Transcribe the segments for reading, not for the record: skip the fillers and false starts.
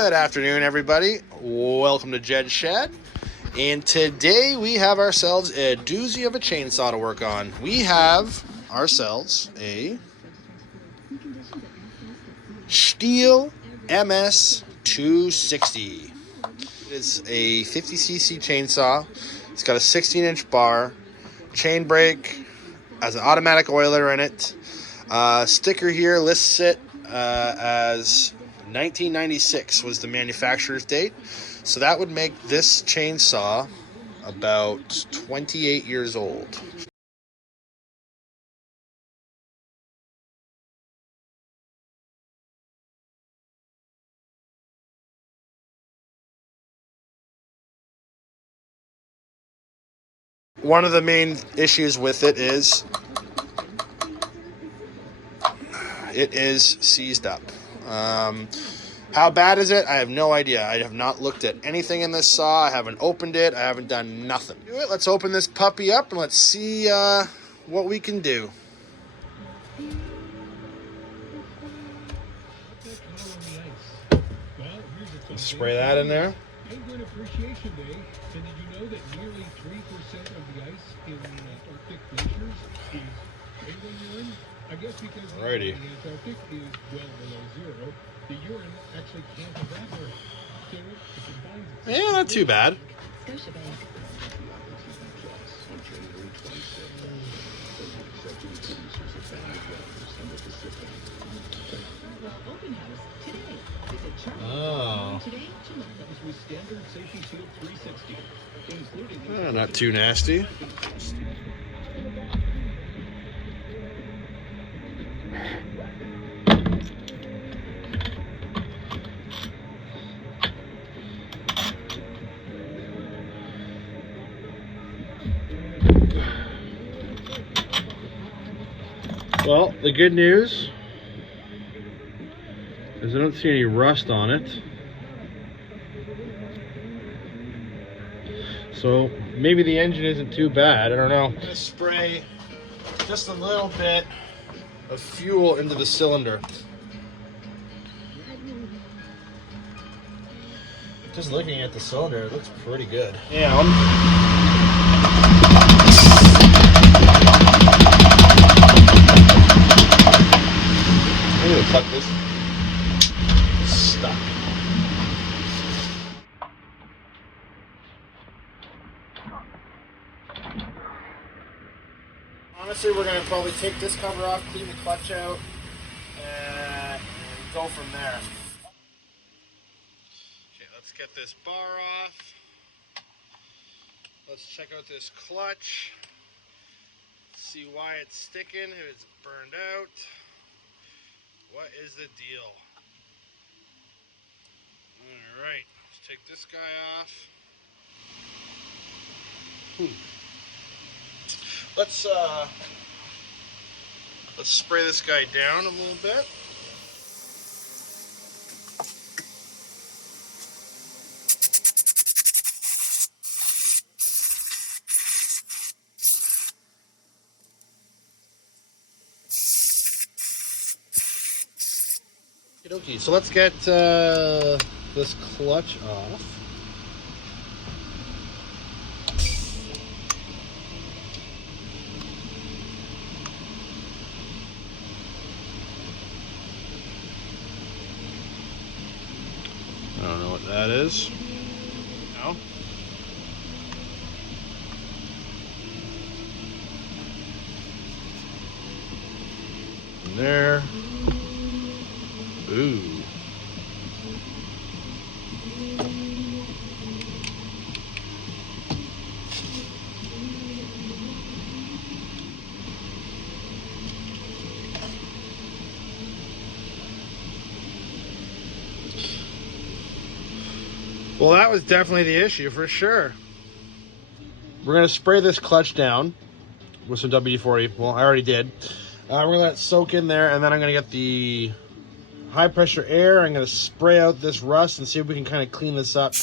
Good afternoon, everybody. Welcome to Jed's Shed. And today we have ourselves a doozy of a chainsaw to work on. We have ourselves a stihl ms260. It's a 50cc chainsaw. It's got a 16-inch bar, chain brake, has an automatic oiler in it. Sticker here lists it as 1996 was the manufacturer's date. So that would make this chainsaw about 28 years old. One of the main issues with it is seized up. How bad is it? I have no idea. I have not looked at anything in this saw. I haven't opened it. I haven't done nothing. Let's open this puppy up and let's see what we can do. Let's spray that in there. Penguin Appreciation Day, and did you know that nearly 3% of the ice in Arctic glaciers is penguin urine? I guess because the Antarctic is well below zero, the urine actually can't evaporate. So it combines itself. Yeah, not too bad. Oh. Not too nasty. Well, the good news is I don't see any rust on it. So maybe the engine isn't too bad. I don't know. I'm going to spray just a little bit of fuel into the cylinder. Just looking at the cylinder, it looks pretty good. And I'm going to tuck this stuck. Honestly, we're going to probably take this cover off, clean the clutch out, and go from there. Okay, let's get this bar off. Let's check out this clutch. See why it's sticking, if it's burned out. What is the deal? Alright, let's take this guy off. Let's spray this guy down a little bit. Okay, so let's get this clutch off. I don't know what that is. No. And there. Ooh. Well, that was definitely the issue for sure. We're going to spray this clutch down with some WD-40. Well, I already did. We're going to let it soak in there, and then I'm going to get the high pressure air. I'm going to spray out this rust and see if we can kind of clean this up.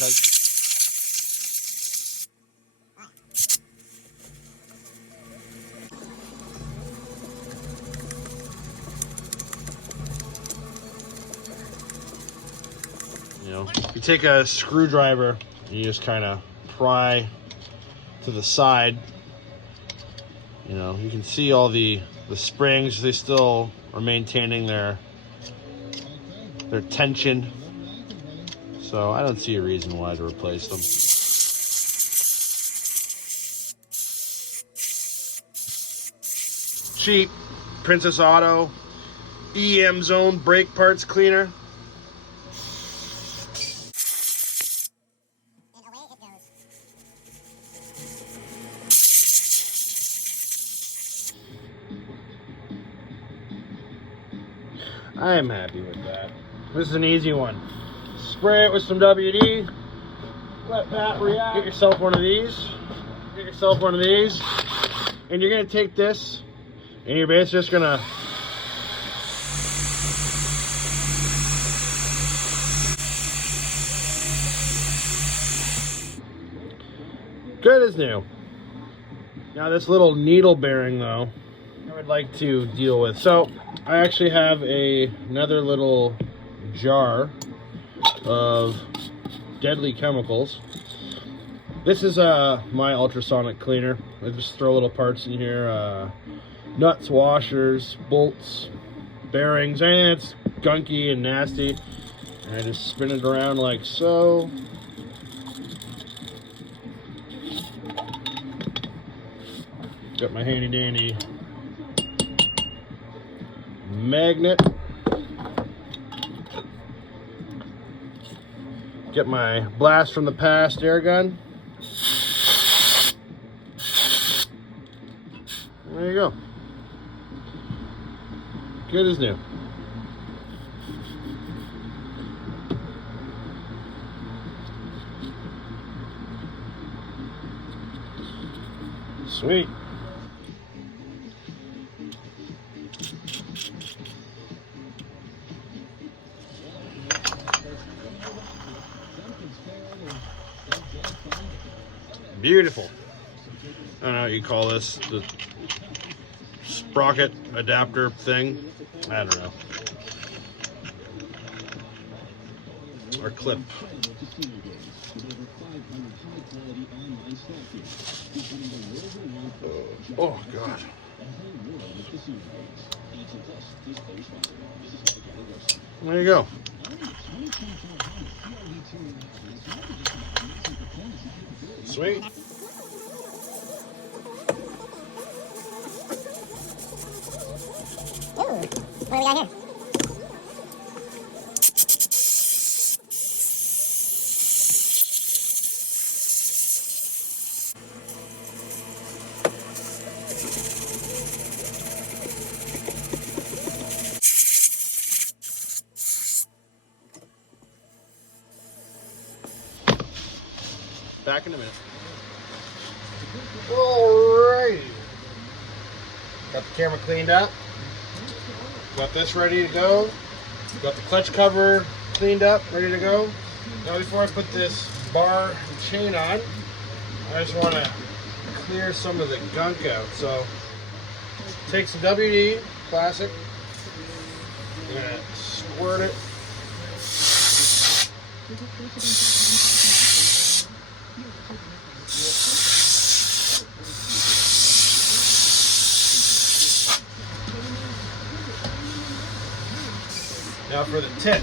You know, you take a screwdriver and you just kind of pry to the side. You know, you can see all the springs. They still are maintaining their tension. So I don't see a reason why to replace them. Cheap Princess Auto EM Zone brake parts cleaner. I am happy with that. This is an easy one. Spray it with some WD. Let that react. Get yourself one of these. Get yourself one of these. And you're going to take this and you're basically just going to good as new. Now this little needle bearing though, I would like to deal with. So I actually have another little jar of deadly chemicals. This is my ultrasonic cleaner. I just throw little parts in here, nuts, washers, bolts, bearings, anything that's gunky and nasty. And I just spin it around like so. Got my handy dandy magnet. Get my blast from the past air gun. There you go. Good as new. Sweet. Beautiful. I don't know what you call this, the sprocket adapter thing. I don't know. Or clip. Oh God. There you go. Sweet. Ooh, what do we got here? Back in a minute. Alrighty. Got the camera cleaned up. Got this ready to go. Got the clutch cover cleaned up, ready to go. Now before I put this bar and chain on, I just want to clear some of the gunk out. So take some WD, classic. I'm going to squirt it. Now for the tip.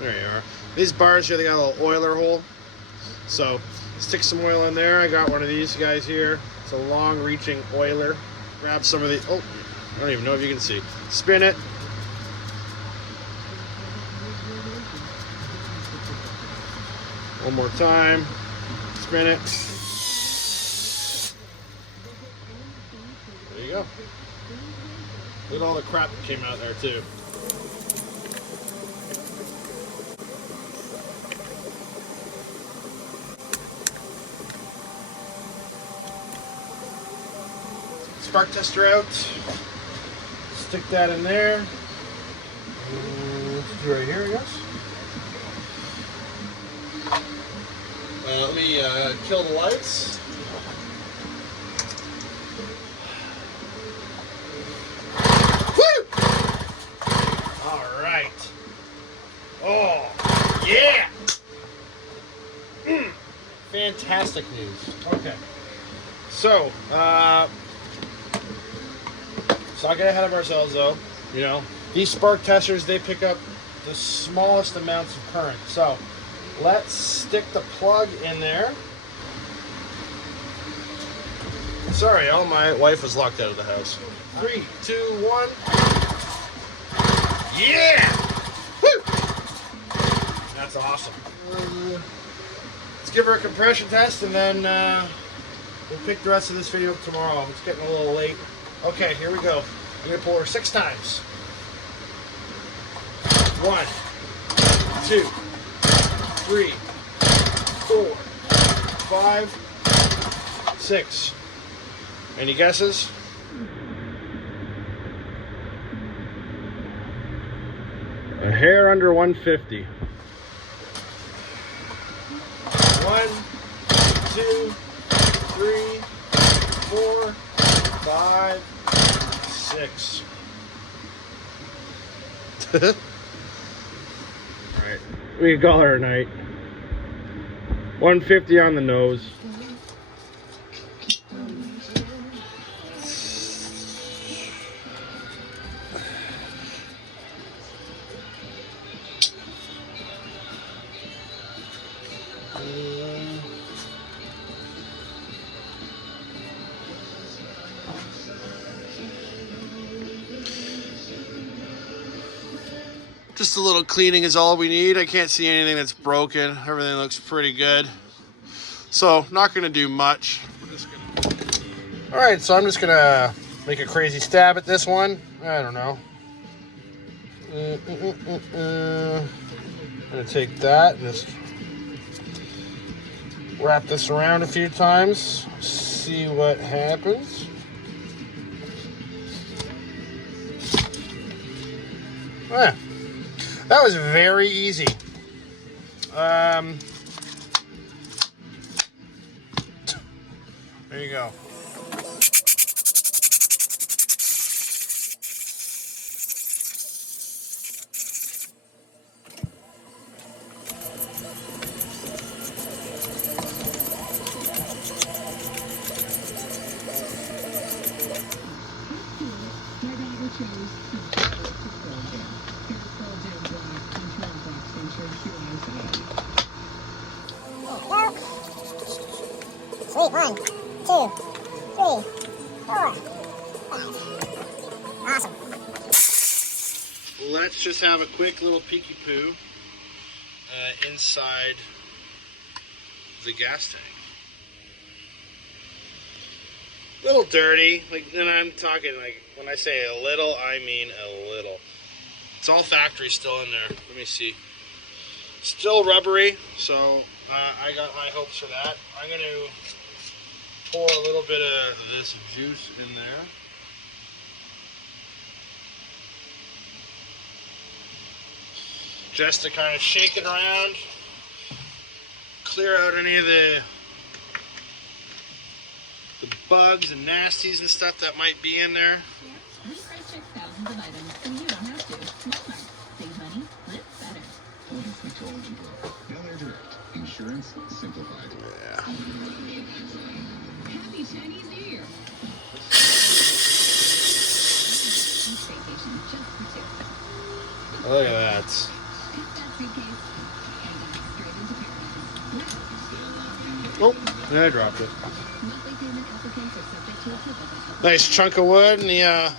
There you are. These bars here, they got a little oiler hole. So stick some oil in there. I got one of these guys here. It's a long reaching oiler. Grab some of the, oh, I don't even know if you can see. Spin it. One more time. Spin it. go. Look at all the crap that came out there too. Spark tester out. Stick that in there. Let's do right here, I guess. Let me kill the lights. Woo! All right. Oh, yeah! Fantastic news. Okay. So, let's not get ahead of ourselves though. You know, these spark testers, they pick up the smallest amounts of current. So, let's stick the plug in there. Sorry, all my wife was locked out of the house. 3, 2, 1. Yeah! Woo! That's awesome. Let's give her a compression test and then we'll pick the rest of this video up tomorrow. It's getting a little late. Okay, here we go. I'm going to pull her 6 times. 1, 2, 3, 4, 5, 6. Any guesses? A hair under 150. 1, 2, 3, 4, 5, 6. Alright, we can call her a night. 150 on the nose. Just a little cleaning is all we need. I can't see anything that's broken. Everything looks pretty good. So, not going to do much. Alright, so I'm just going to make a crazy stab at this one. I don't know. I'm going to take that and just wrap this around a few times. See what happens. Ah. That was very easy. There you go. Sweet, 1, 2, 3, 4. Awesome. Let's just have a quick little peeky poo inside the gas tank. A little dirty, like, and I'm talking like when I say a little, I mean a little. It's all factory still in there. Let me see. Still rubbery, so I got high hopes for that. I'm going to pour a little bit of this juice in there. Just to kind of shake it around, clear out any of the bugs and nasties and stuff that might be in there. Yeah, we price check thousands of items, and you don't have to. Walmart. Save money, live better. Bel Air Direct. Insurance simplified. Yeah. Happy Chinese New Year. Vacation just for 2. Look at that. Pick that suitcase and go straight into paradise. Oh, yeah, I dropped it. Monthly payment applicants are subject to approval by Nice chunk of wood in the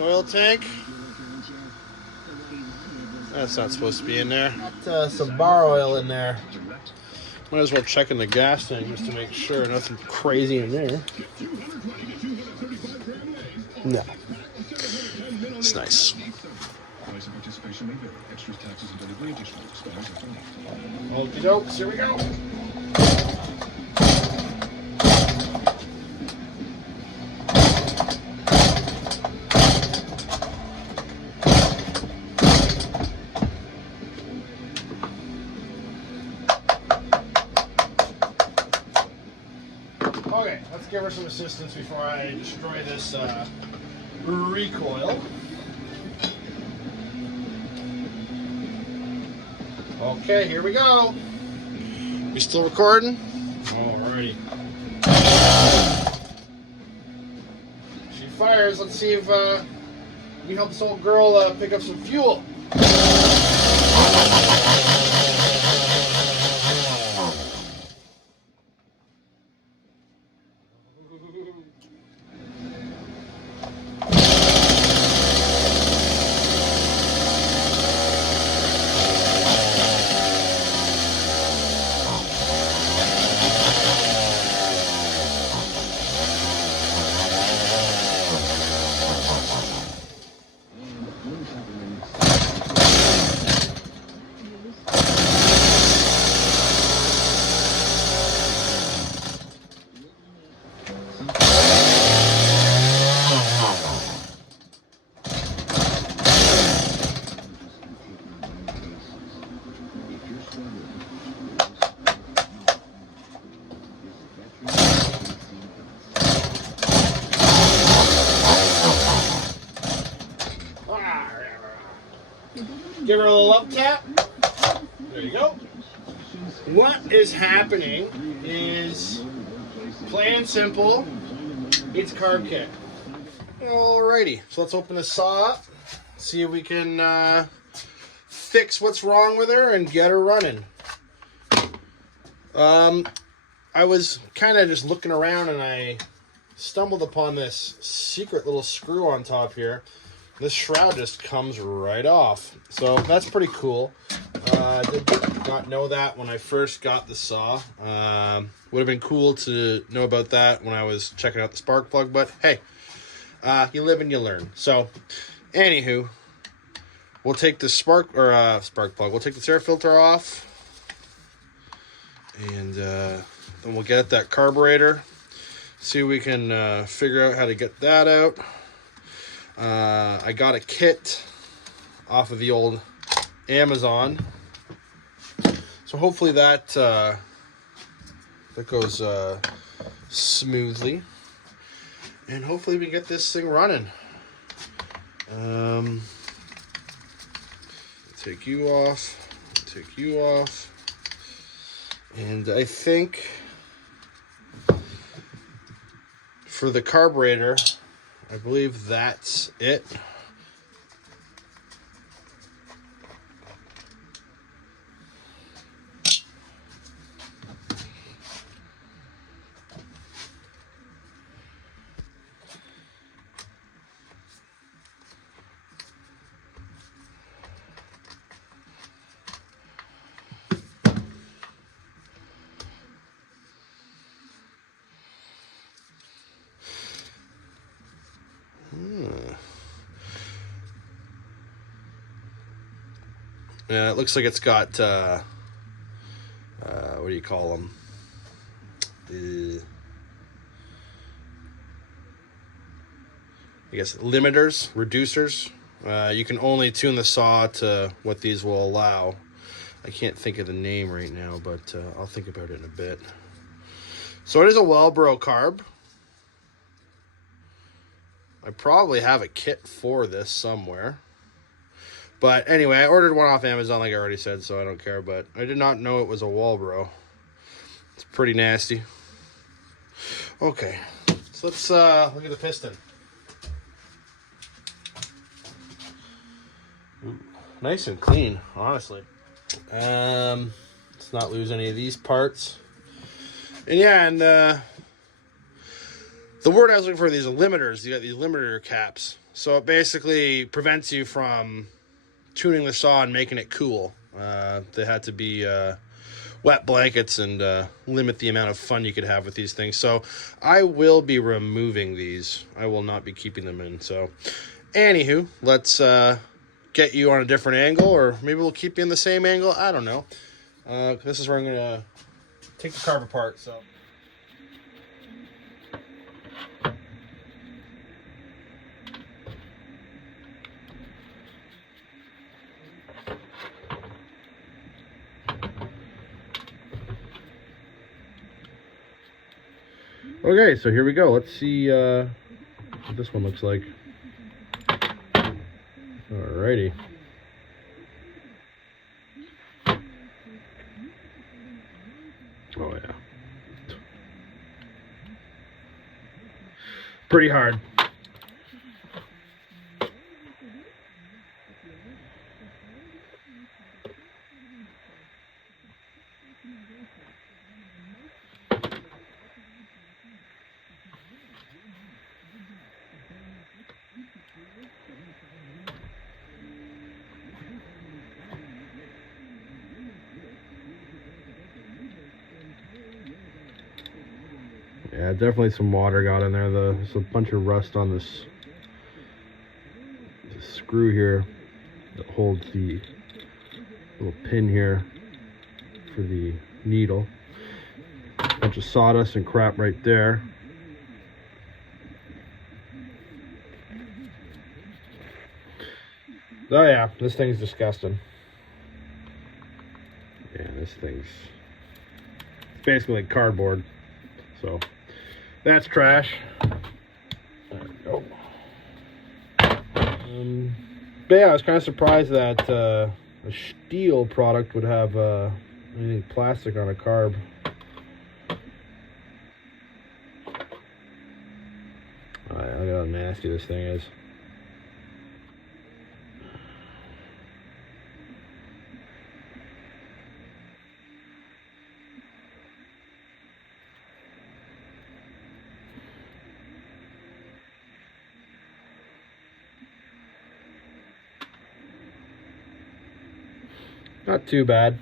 oil tank. That's not supposed to be in there. Got some bar oil in there. Might as well check in the gas tank just to make sure nothing crazy in there. No. It's nice. Price of participation may vary. Extra taxes and delivery additional expires after lifetime. Okie dokes, here we go. Okay, let's give her some assistance before I destroy this recoil. Okay, here we go. You still recording? Alrighty. She fires. Let's see if we can help this old girl pick up some fuel. Give her a little up tap. There you go. What is happening is, plain and simple, it's a carb kit. Alrighty, so let's open the saw up, see if we can fix what's wrong with her and get her running. I was kind of just looking around and I stumbled upon this secret little screw on top here. This shroud just comes right off. So that's pretty cool. I did not know that when I first got the saw. Would have been cool to know about that when I was checking out the spark plug, but hey, you live and you learn. So, anywho, we'll take the spark plug. We'll take this air filter off, and then we'll get at that carburetor. See if we can figure out how to get that out. I got a kit off of the old Amazon, so hopefully that goes smoothly, and hopefully we get this thing running. Take you off, and I think for the carburetor, I believe that's it. Yeah, it looks like it's got, what do you call them? I guess limiters, reducers. You can only tune the saw to what these will allow. I can't think of the name right now, but I'll think about it in a bit. So it is a Wellbro carb. I probably have a kit for this somewhere. But anyway, I ordered one off Amazon, like I already said, so I don't care. But I did not know it was a Wellbro. It's pretty nasty. Okay, so let's look at the piston. Ooh, nice and clean, honestly. Let's not lose any of these parts. And yeah, and the word I was looking for, these are limiters. You got these limiter caps. So it basically prevents you from tuning the saw and making it cool. They had to be wet blankets and limit the amount of fun you could have with these things. So I will be removing these. I will not be keeping them in. So anywho, let's get you on a different angle, or maybe we'll keep you in the same angle. I don't know. This is where I'm going to take the carb apart. So. Okay, so here we go. Let's see what this one looks like. Alrighty. Oh yeah. Pretty hard. Yeah, definitely some water got in there. There's a bunch of rust on this screw here that holds the little pin here for the needle. Bunch of sawdust and crap right there. Oh yeah, this thing's disgusting. Yeah, this thing's basically like cardboard. So that's trash. There we go. But yeah, I was kind of surprised that a stihl product would have anything plastic on a carb. Alright, look how nasty this thing is. Not too bad.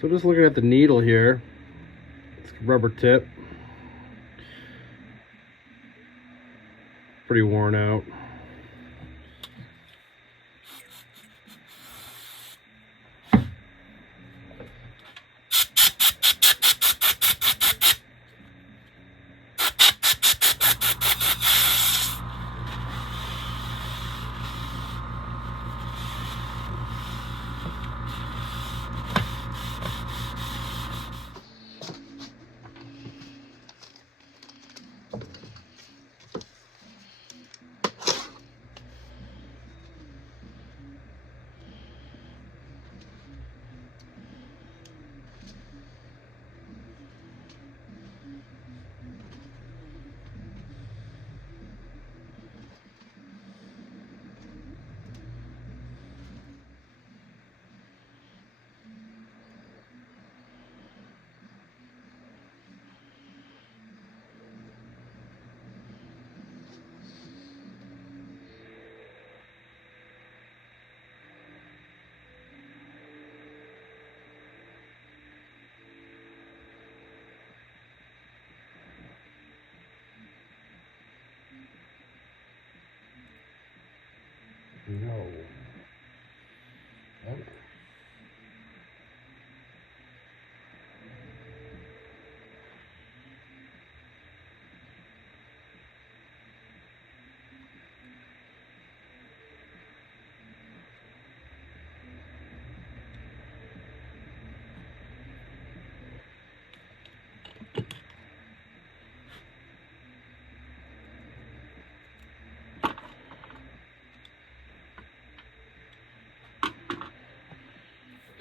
So just looking at the needle here, it's a rubber tip, pretty worn out. No. Oh.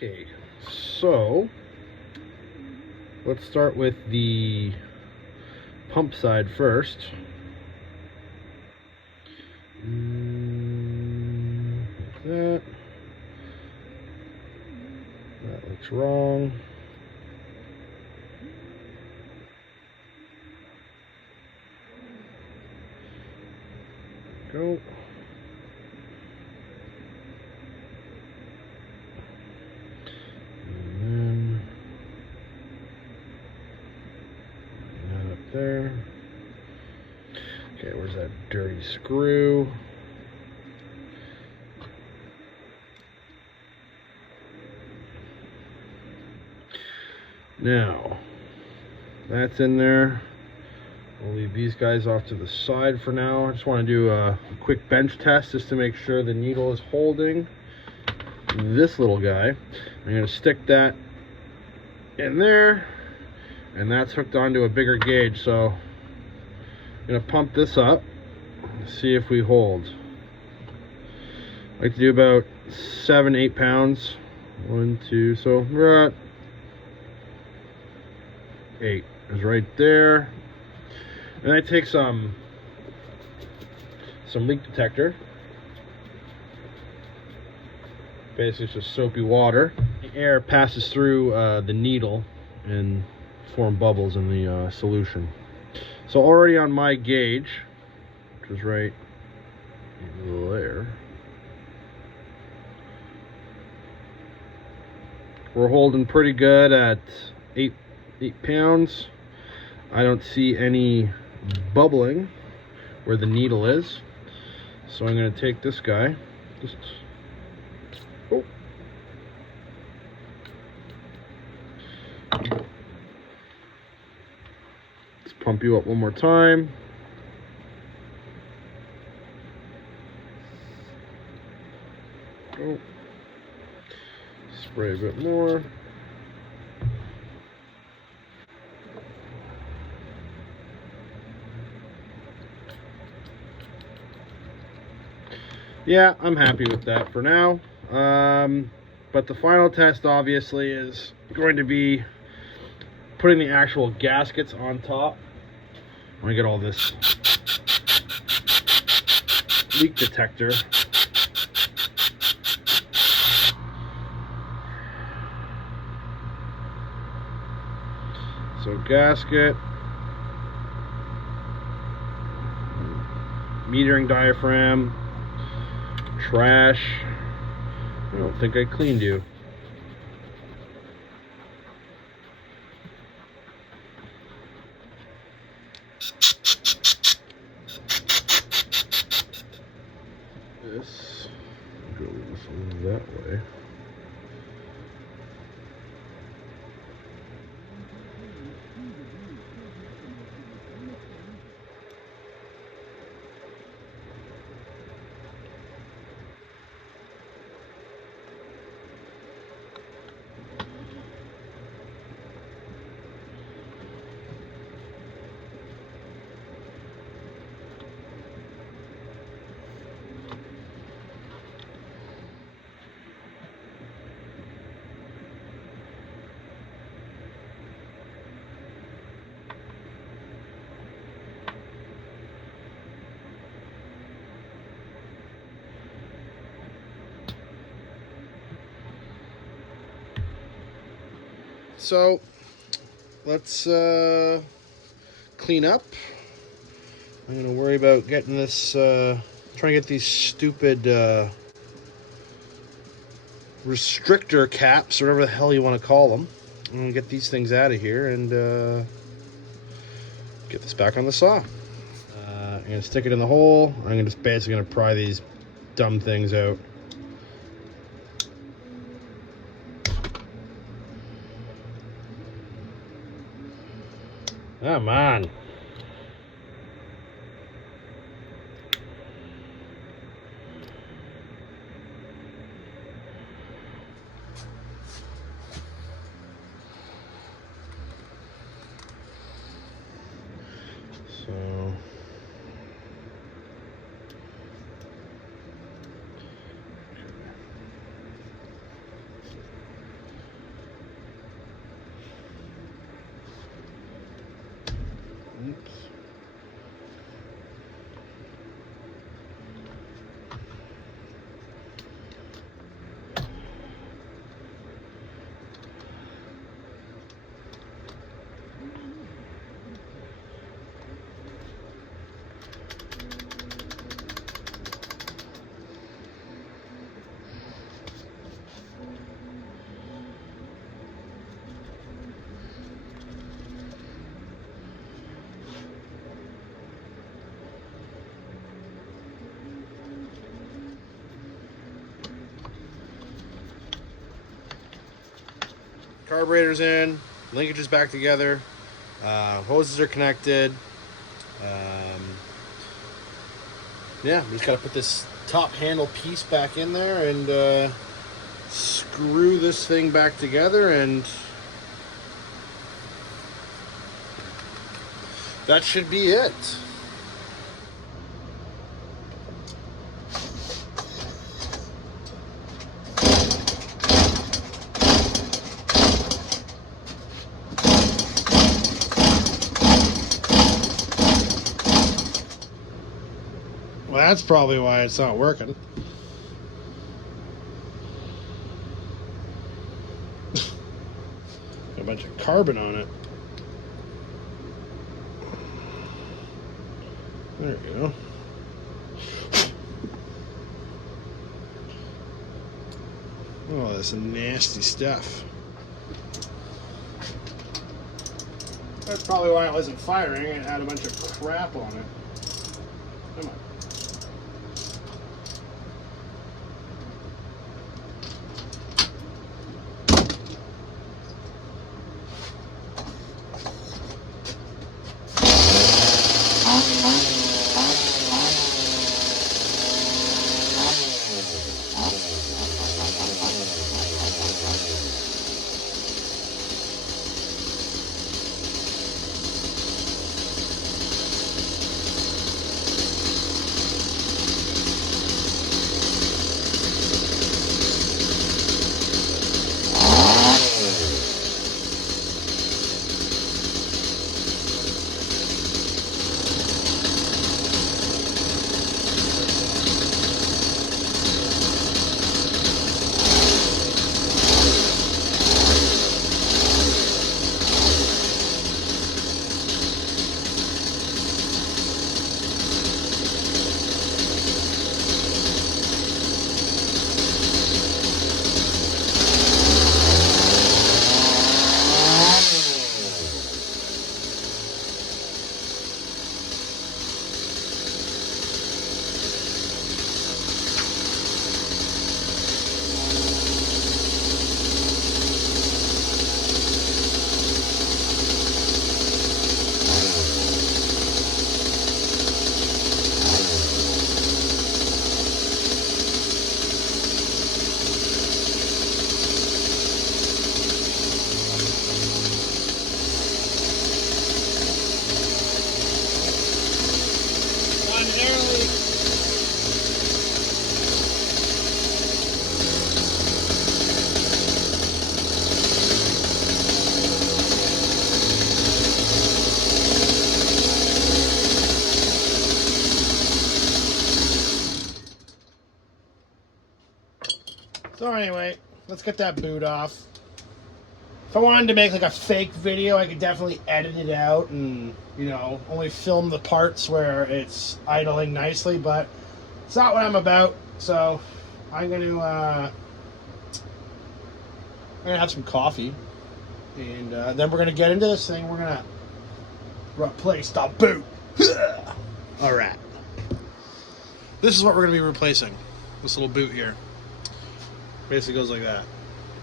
Okay, so let's start with the pump side first. Like that. That looks wrong. Go. There. Okay, where's that dirty screw? Now, that's in there. We'll leave these guys off to the side for now. I just want to do a quick bench test just to make sure the needle is holding this little guy. I'm going to stick that in there. And that's hooked onto a bigger gauge, so I'm going to pump this up and see if we hold. I like to do about 7-8 pounds. 1, 2, so we're at 8. It's right there. And I take some leak detector. Basically it's just soapy water. The air passes through the needle and form bubbles in the solution. So already on my gauge, which is right there, we're holding pretty good at 8 pounds. I don't see any bubbling where the needle is, so I'm going to take this guy, just pump you up one more time. Go. Spray a bit more. Yeah, I'm happy with that for now. But the final test obviously is going to be putting the actual gaskets on top. I'm gonna get all this leak detector. So gasket, metering diaphragm, trash. I don't think I cleaned you. This goes that way. So let's clean up. I'm gonna worry about getting this, trying to get these stupid restrictor caps, or whatever the hell you want to call them. I'm gonna get these things out of here and get this back on the saw. I'm gonna stick it in the hole. I'm just basically gonna pry these dumb things out. Come on. So oops. Carburetor's in, linkage is back together, hoses are connected. Yeah, we just got to put this top handle piece back in there and screw this thing back together, and that should be it. Well, that's probably why it's not working. A bunch of carbon on it. There we go. Oh, that's nasty stuff. That's probably why it wasn't firing. It had a bunch of crap on it. Come on. So anyway, let's get that boot off. If I wanted to make like a fake video, I could definitely edit it out and, you know, only film the parts where it's idling nicely, but it's not what I'm about. So I'm gonna have some coffee, and then we're gonna get into this thing. We're gonna replace the boot. All right. This is what we're gonna be replacing. This little boot here. Basically goes like that.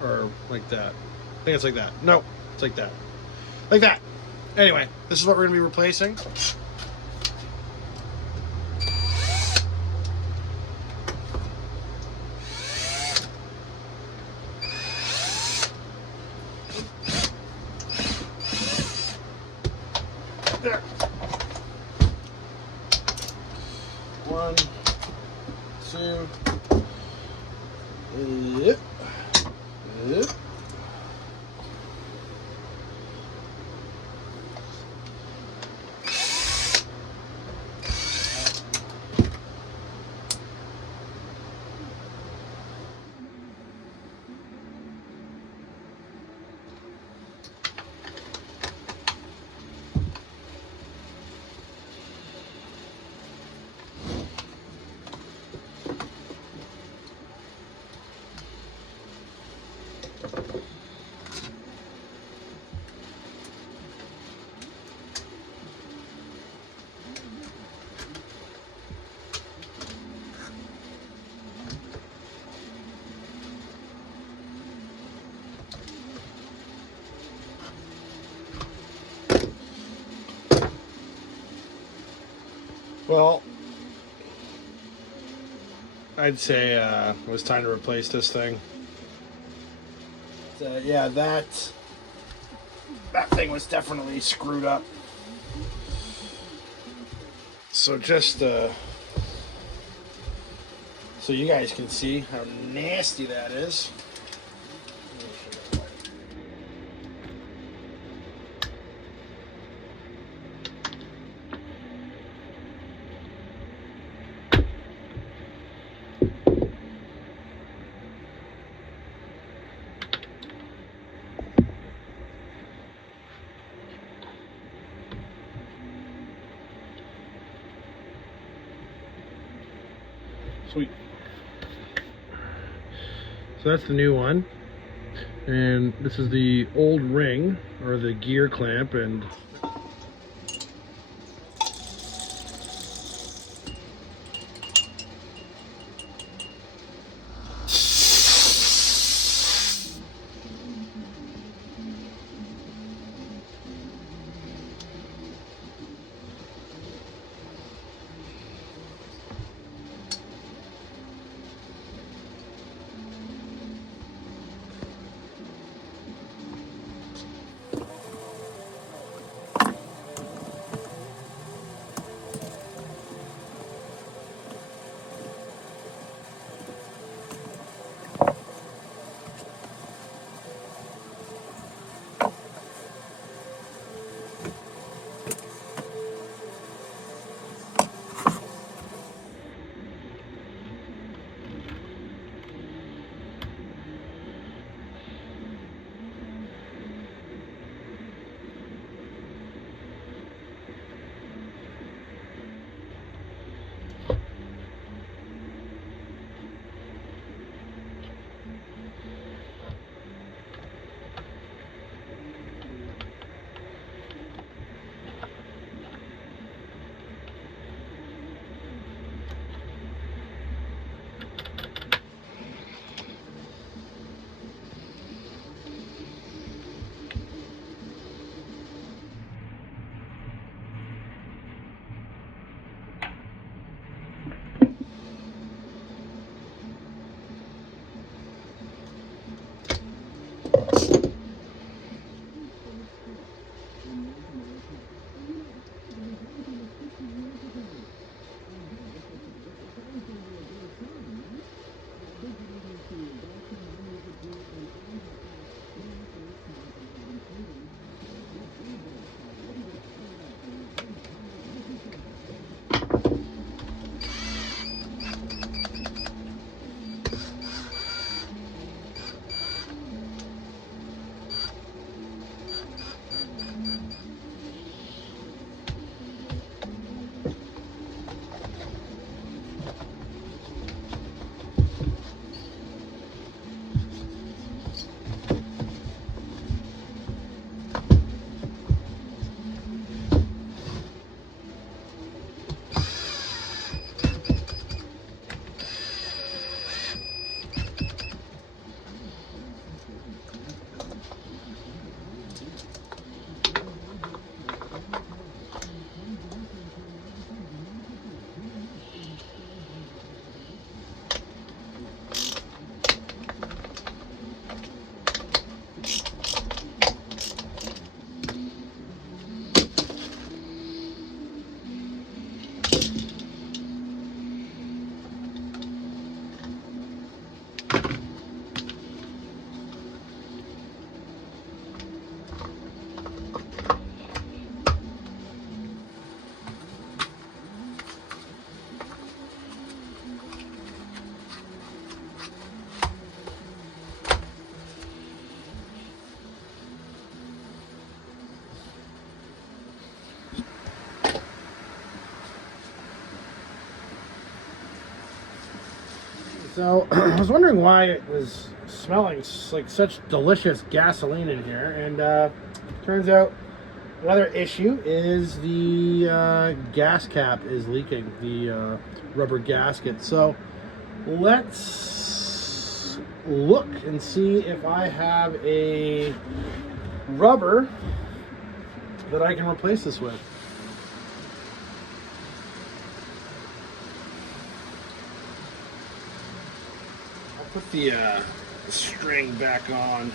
Or like that. I think it's like that. No, it's like that. Like that. Anyway, this is what we're going to be replacing. There. 1, 2. Yep. Yep. Well, I'd say it was time to replace this thing. Yeah, that thing was definitely screwed up. So just so you guys can see how nasty that is. Sweet. So that's the new one, and this is the old ring or the gear clamp, and So I was wondering why it was smelling like such delicious gasoline in here, and turns out another issue is the gas cap is leaking, the rubber gasket. So let's look and see if I have a rubber that I can replace this with. I'll put the string back on.